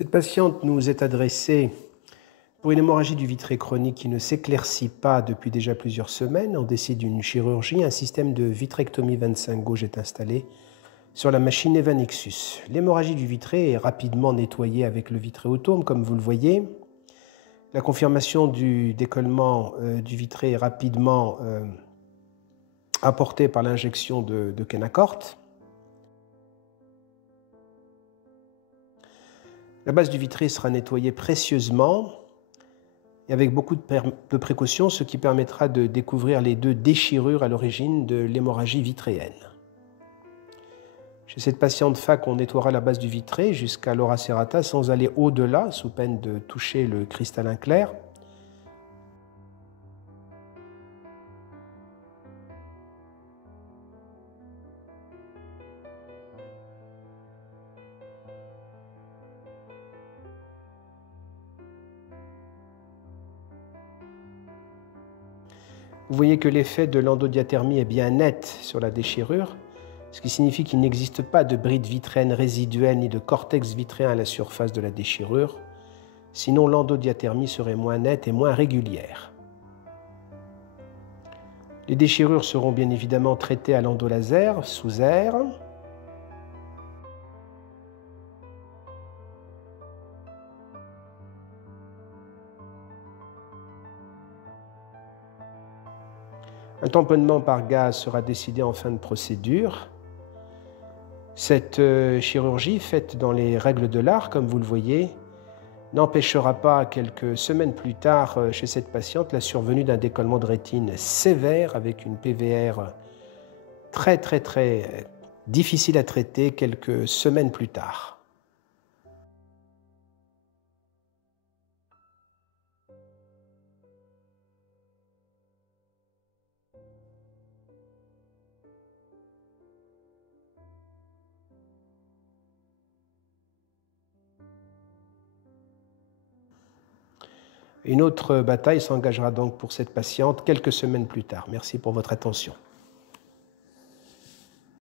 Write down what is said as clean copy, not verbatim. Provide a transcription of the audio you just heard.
Cette patiente nous est adressée pour une hémorragie du vitré chronique qui ne s'éclaircit pas depuis déjà plusieurs semaines. On décide d'une chirurgie. Un système de vitrectomie 25 gauge est installé sur la machine Evanexus. L'hémorragie du vitré est rapidement nettoyée avec le vitréotome, comme vous le voyez. La confirmation du décollement du vitré est rapidement apportée par l'injection de Kenacort. La base du vitré sera nettoyée précieusement et avec beaucoup de précautions, ce qui permettra de découvrir les 2 déchirures à l'origine de l'hémorragie vitréenne. Chez cette patiente FAC, on nettoiera la base du vitré jusqu'à l'ora serrata sans aller au-delà, sous peine de toucher le cristallin clair. Vous voyez que l'effet de l'endodiathermie est bien net sur la déchirure, ce qui signifie qu'il n'existe pas de bride vitréenne résiduelle ni de cortex vitréen à la surface de la déchirure, sinon l'endodiathermie serait moins nette et moins régulière. Les déchirures seront bien évidemment traitées à l'endolaser sous air. Un tamponnement par gaz sera décidé en fin de procédure. Cette chirurgie, faite dans les règles de l'art, comme vous le voyez, n'empêchera pas quelques semaines plus tard chez cette patiente la survenue d'un décollement de rétine sévère avec une PVR très difficile à traiter quelques semaines plus tard. Une autre bataille s'engagera donc pour cette patiente quelques semaines plus tard. Merci pour votre attention.